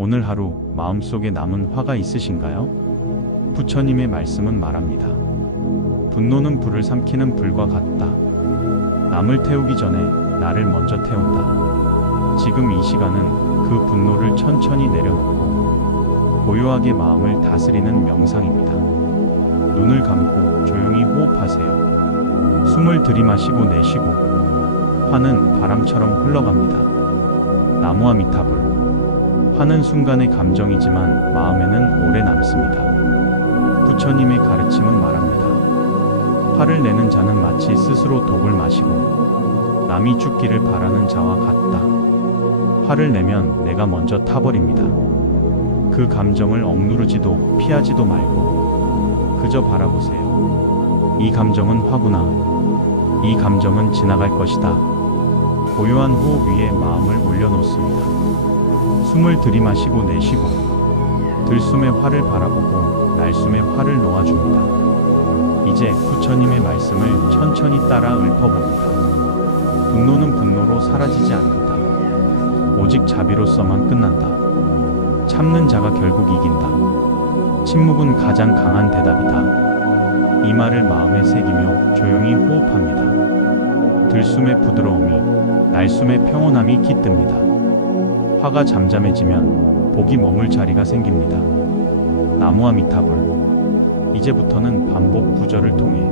오늘 하루 마음속에 남은 화가 있으신가요? 부처님의 말씀은 말합니다. 분노는 불을 삼키는 불과 같다. 남을 태우기 전에 나를 먼저 태운다. 지금 이 시간은 그 분노를 천천히 내려놓고 고요하게 마음을 다스리는 명상입니다. 눈을 감고 조용히 호흡하세요. 숨을 들이마시고 내쉬고 화는 바람처럼 흘러갑니다. 나무아미타불. 화는 순간의 감정이지만 마음에는 오래 남습니다. 부처님의 가르침은 말합니다. 화를 내는 자는 마치 스스로 독을 마시고 남이 죽기를 바라는 자와 같다. 화를 내면 내가 먼저 타버립니다. 그 감정을 억누르지도 피하지도 말고 그저 바라보세요. 이 감정은 화구나. 이 감정은 지나갈 것이다. 고요한 호흡 위에 마음을 올려놓습니다. 숨을 들이마시고 내쉬고 들숨의 화를 바라보고 날숨의 화를 놓아줍니다. 이제 부처님의 말씀을 천천히 따라 읊어봅니다. 분노는 분노로 사라지지 않는다. 오직 자비로서만 끝난다. 참는 자가 결국 이긴다. 침묵은 가장 강한 대답이다. 이 말을 마음에 새기며 조용히 호흡합니다. 들숨의 부드러움이, 날숨의 평온함이 깃듭니다. 화가 잠잠해지면 복이 머물 자리가 생깁니다. 나무아미타불. 이제부터는 반복 구절을 통해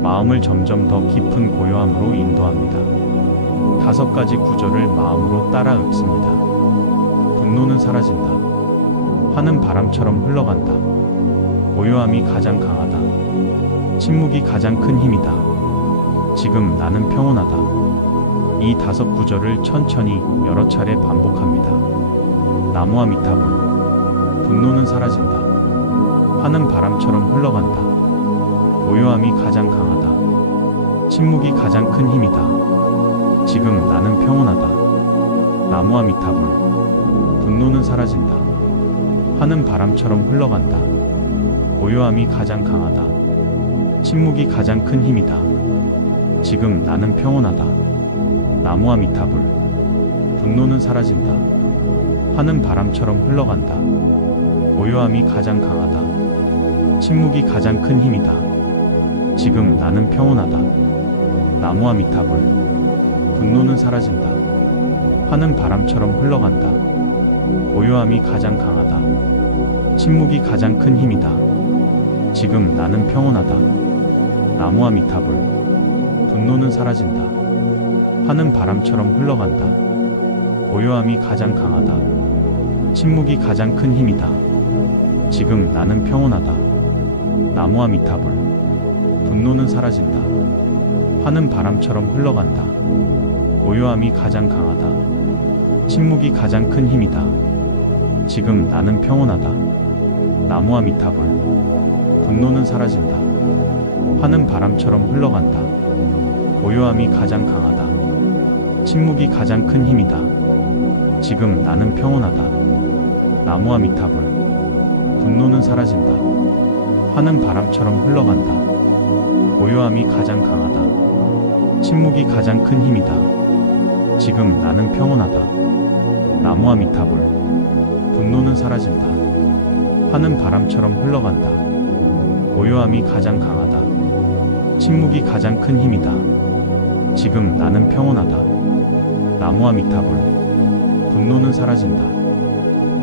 마음을 점점 더 깊은 고요함으로 인도합니다. 5가지 구절을 마음으로 따라 읊습니다. 분노는 사라진다. 화는 바람처럼 흘러간다. 고요함이 가장 강하다. 침묵이 가장 큰 힘이다. 지금 나는 평온하다. 이 5구절을 천천히 여러 차례 반복합니다. 나무아미타불. 분노는 사라진다. 화는 바람처럼 흘러간다. 고요함이 가장 강하다. 침묵이 가장 큰 힘이다. 지금 나는 평온하다. 나무아미타불. 분노는 사라진다. 화는 바람처럼 흘러간다. 고요함이 가장 강하다. 침묵이 가장 큰 힘이다. 지금 나는 평온하다. 나무아미타불. 분노는 사라진다. 화는 바람처럼 흘러간다. 고요함이 가장 강하다. 침묵이 가장 큰 힘이다. 지금 나는 평온하다. 나무아미타불. 분노는 사라진다. 화는 바람처럼 흘러간다. 고요함이 가장 강하다. 침묵이 가장 큰 힘이다. 지금 나는 평온하다. 나무아미타불. 분노는 사라진다. 화는 바람처럼 흘러간다. 고요함이 가장 강하다. 침묵이 가장 큰 힘이다. 지금 나는 평온하다. 나무아미타불. 분노는 사라진다. 화는 바람처럼 흘러간다. 고요함이 가장 강하다. 침묵이 가장 큰 힘이다. 지금 나는 평온하다. 나무아미타불. 분노는 사라진다. 화는 바람처럼 흘러간다. 고요함이 가장 강하다. 침묵이 가장 큰 힘이다. 지금 나는 평온하다. 나무아미타불. 분노는 사라진다. 화는 바람처럼 흘러간다. 고요함이 가장 강하다. 침묵이 가장 큰 힘이다. 지금 나는 평온하다. 나무아미타불. 분노는 사라진다. 화는 바람처럼 흘러간다. 고요함이 가장 강하다. 침묵이 가장 큰 힘이다. 지금 나는 평온하다. 나무아미타불. 분노는 사라진다.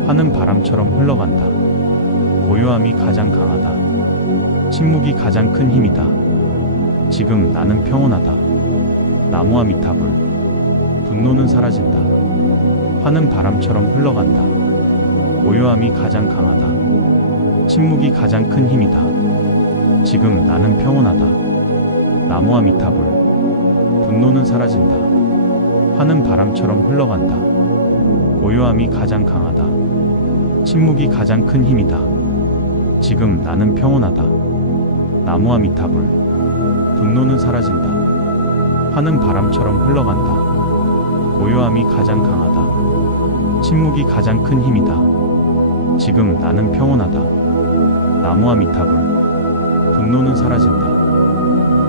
화는 바람처럼 흘러간다. 고요함이 가장 강하다. 침묵이 가장 큰 힘이다. 지금 나는 평온하다. 나무아미타불. 분노는 사라진다. 화는 바람처럼 흘러간다. 고요함이 가장 강하다. 침묵이 가장 큰 힘이다. 지금 나는 평온하다. 나무아미타불. 분노는 사라진다. 화는 바람처럼 흘러간다. 고요함이 가장 강하다. 침묵이 가장 큰 힘이다. 지금 나는 평온하다. 나무아미타불. 분노는 사라진다. 화는 바람처럼 흘러간다. 고요함이 가장 강하다. 침묵이 가장 큰 힘이다. 지금 나는 평온하다. 나무아미타불. 분노는 사라진다.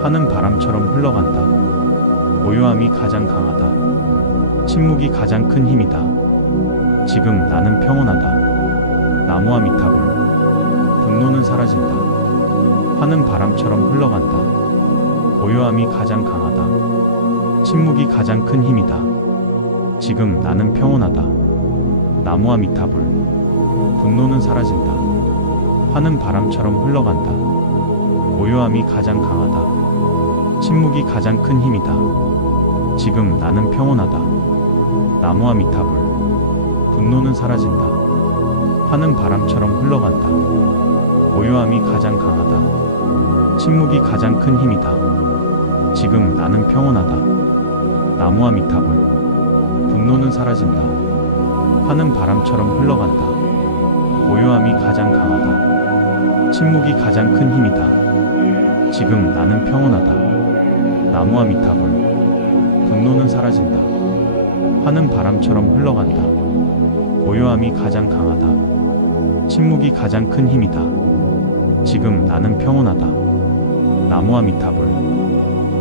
화는 바람처럼 흘러간다. 고요함이 가장 강하다. 침묵이 가장 큰 힘이다. 지금 나는 평온하다. 나무 아미타불. 분노는 사라진다. 화는 바람처럼 흘러간다. 고요함이 가장 강하다. 침묵이 가장 큰 힘이다. 지금 나는 평온하다. 나무 아미타불. 분노는 사라진다. 화는 바람처럼 흘러간다. 고요함이 가장 강하다. 침묵이 가장 큰 힘이다. 지금 나는 평온하다. 나무 아미타불. 분노는 사라진다. 화는 바람처럼 흘러간다. 고요함이 가장 강하다. 침묵이 가장 큰 힘이다. 지금 나는 평온하다. 나무 아미타불. 분노는 사라진다. 화는 바람처럼 흘러간다. 고요함이 가장 강하다. 침묵이 가장 큰 힘이다. 지금 나는 평온하다. 나무 아미타불. 분노는 사라진다. 화는 바람처럼 흘러간다. 고요함이 가장 강하다. 침묵이 가장 큰 힘이다. 지금 나는 평온하다. 나무 아미타불.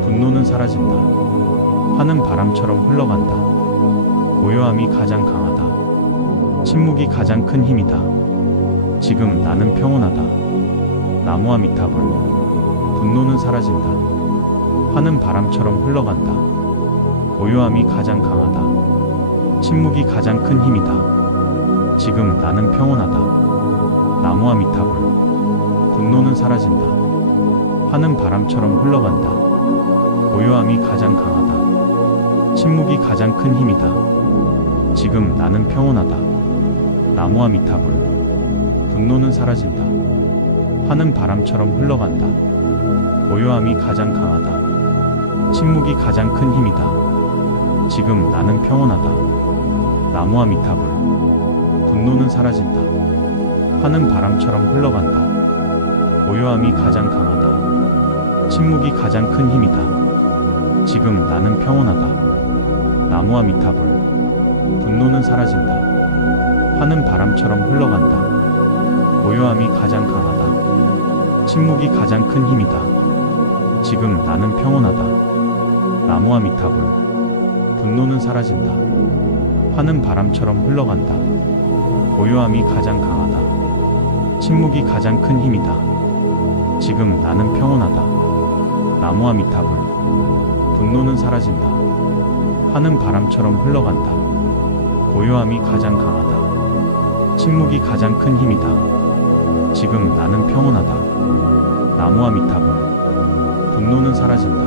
분노는 사라진다. 화는 바람처럼 흘러간다. 고요함이 가장 강하다. 침묵이 가장 큰 힘이다. 지금 나는 평온하다. 나무 아미타불. 분노는 사라진다. 화는 바람처럼 흘러간다. 고요함이 가장 강하다. 침묵이 가장 큰 힘이다. 지금 나는 평온하다. 나무 아미타불. 분노는 사라진다. 화는 바람처럼 흘러간다. 고요함이 가장 강하다. 침묵이 가장 큰 힘이다. 지금 나는 평온하다. 나무 아미타불. 분노는 사라진다. 화는 바람처럼 흘러간다. 고요함이 가장 강하다. 침묵이 가장 큰 힘이다. 지금 나는 평온하다. 나무 아미타불. 분노는 사라진다. 화는 바람처럼 흘러간다. 고요함이 가장 강하다. 침묵이 가장 큰 힘이다. 지금 나는 평온하다. 나무 아미타불. 분노는 사라진다. 화는 바람처럼 흘러간다. 고요함이 가장 강하다. 침묵이 가장 큰 힘이다. 지금 나는 평온하다. 나무 아미타불. 분노는 사라진다. 화는 바람처럼 흘러간다. 고요함이 가장 강하다. 침묵이 가장 큰 힘이다. 지금 나는 평온하다. 나무 아미타불. 분노는 사라진다. 화는 바람처럼 흘러간다. 고요함이 가장 강하다. 침묵이 가장 큰 힘이다. 지금 나는 평온하다. 나무 아미타불. 분노는 사라진다.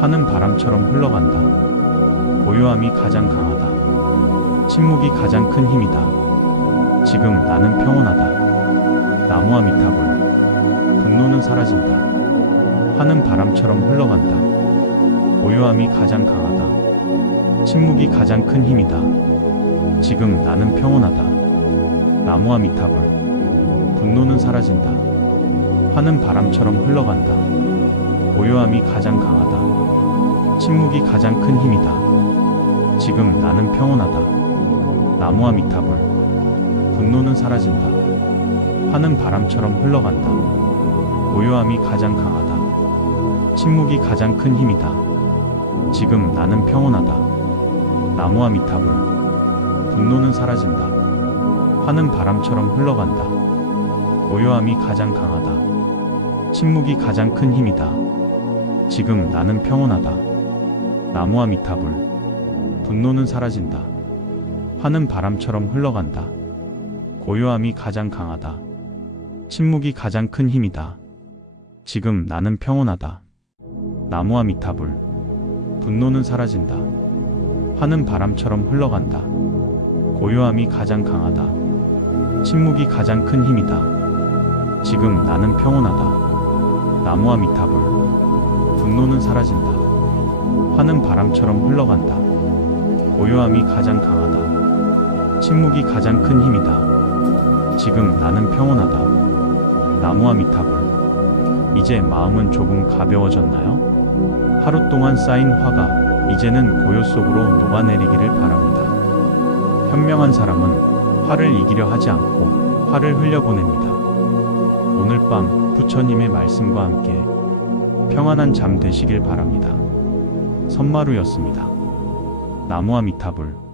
화는 바람처럼 흘러간다. 고요함이 가장 강하다. 침묵이 가장 큰 힘이다. 지금 나는 평온하다. 나무 아미타불. 분노는 사라진다. 화는 바람처럼 흘러간다. 고요함이 가장 강하다. 침묵이 가장 큰 힘이다. 지금 나는 평온하다. 나무 아미타불. 분노는 사라진다. 화는 바람처럼 흘러간다. 고요함이 가장 강하다. 침묵이 가장 큰 힘이다. 지금 나는 평온하다. 나무 아미타불. 분노는 사라진다. 화는 바람처럼 흘러간다. 고요함이 가장 강하다. 침묵이 가장 큰 힘이다. 지금 나는 평온하다. 나무 아미타불. 분노는 사라진다. 화는 바람처럼 흘러간다. 고요함이 가장 강하다. 침묵이 가장 큰 힘이다. 지금 나는 평온하다. 나무 아미타불. 분노는 사라진다. 화는 바람처럼 흘러간다. 고요함이 가장 강하다. 침묵이 가장 큰 힘이다. 지금 나는 평온하다. 나무 아미타불. 분노는 사라진다. 화는 바람처럼 흘러간다. 고요함이 가장 강하다. 침묵이 가장 큰 힘이다. 지금 나는 평온하다. 나무 아미타불. 분노는 사라진다. 화는 바람처럼 흘러간다. 고요함이 가장 강하다. 침묵이 가장 큰 힘이다. 지금 나는 평온하다. 나무 아미타불. 이제 마음은 조금 가벼워졌나요? 하루 동안 쌓인 화가 이제는 고요 속으로 녹아내리기를 바랍니다. 현명한 사람은 화를 이기려 하지 않고 화를 흘려보냅니다. 오늘 밤 부처님의 말씀과 함께 평안한 잠 되시길 바랍니다. 선마루였습니다. 나무 아미타불.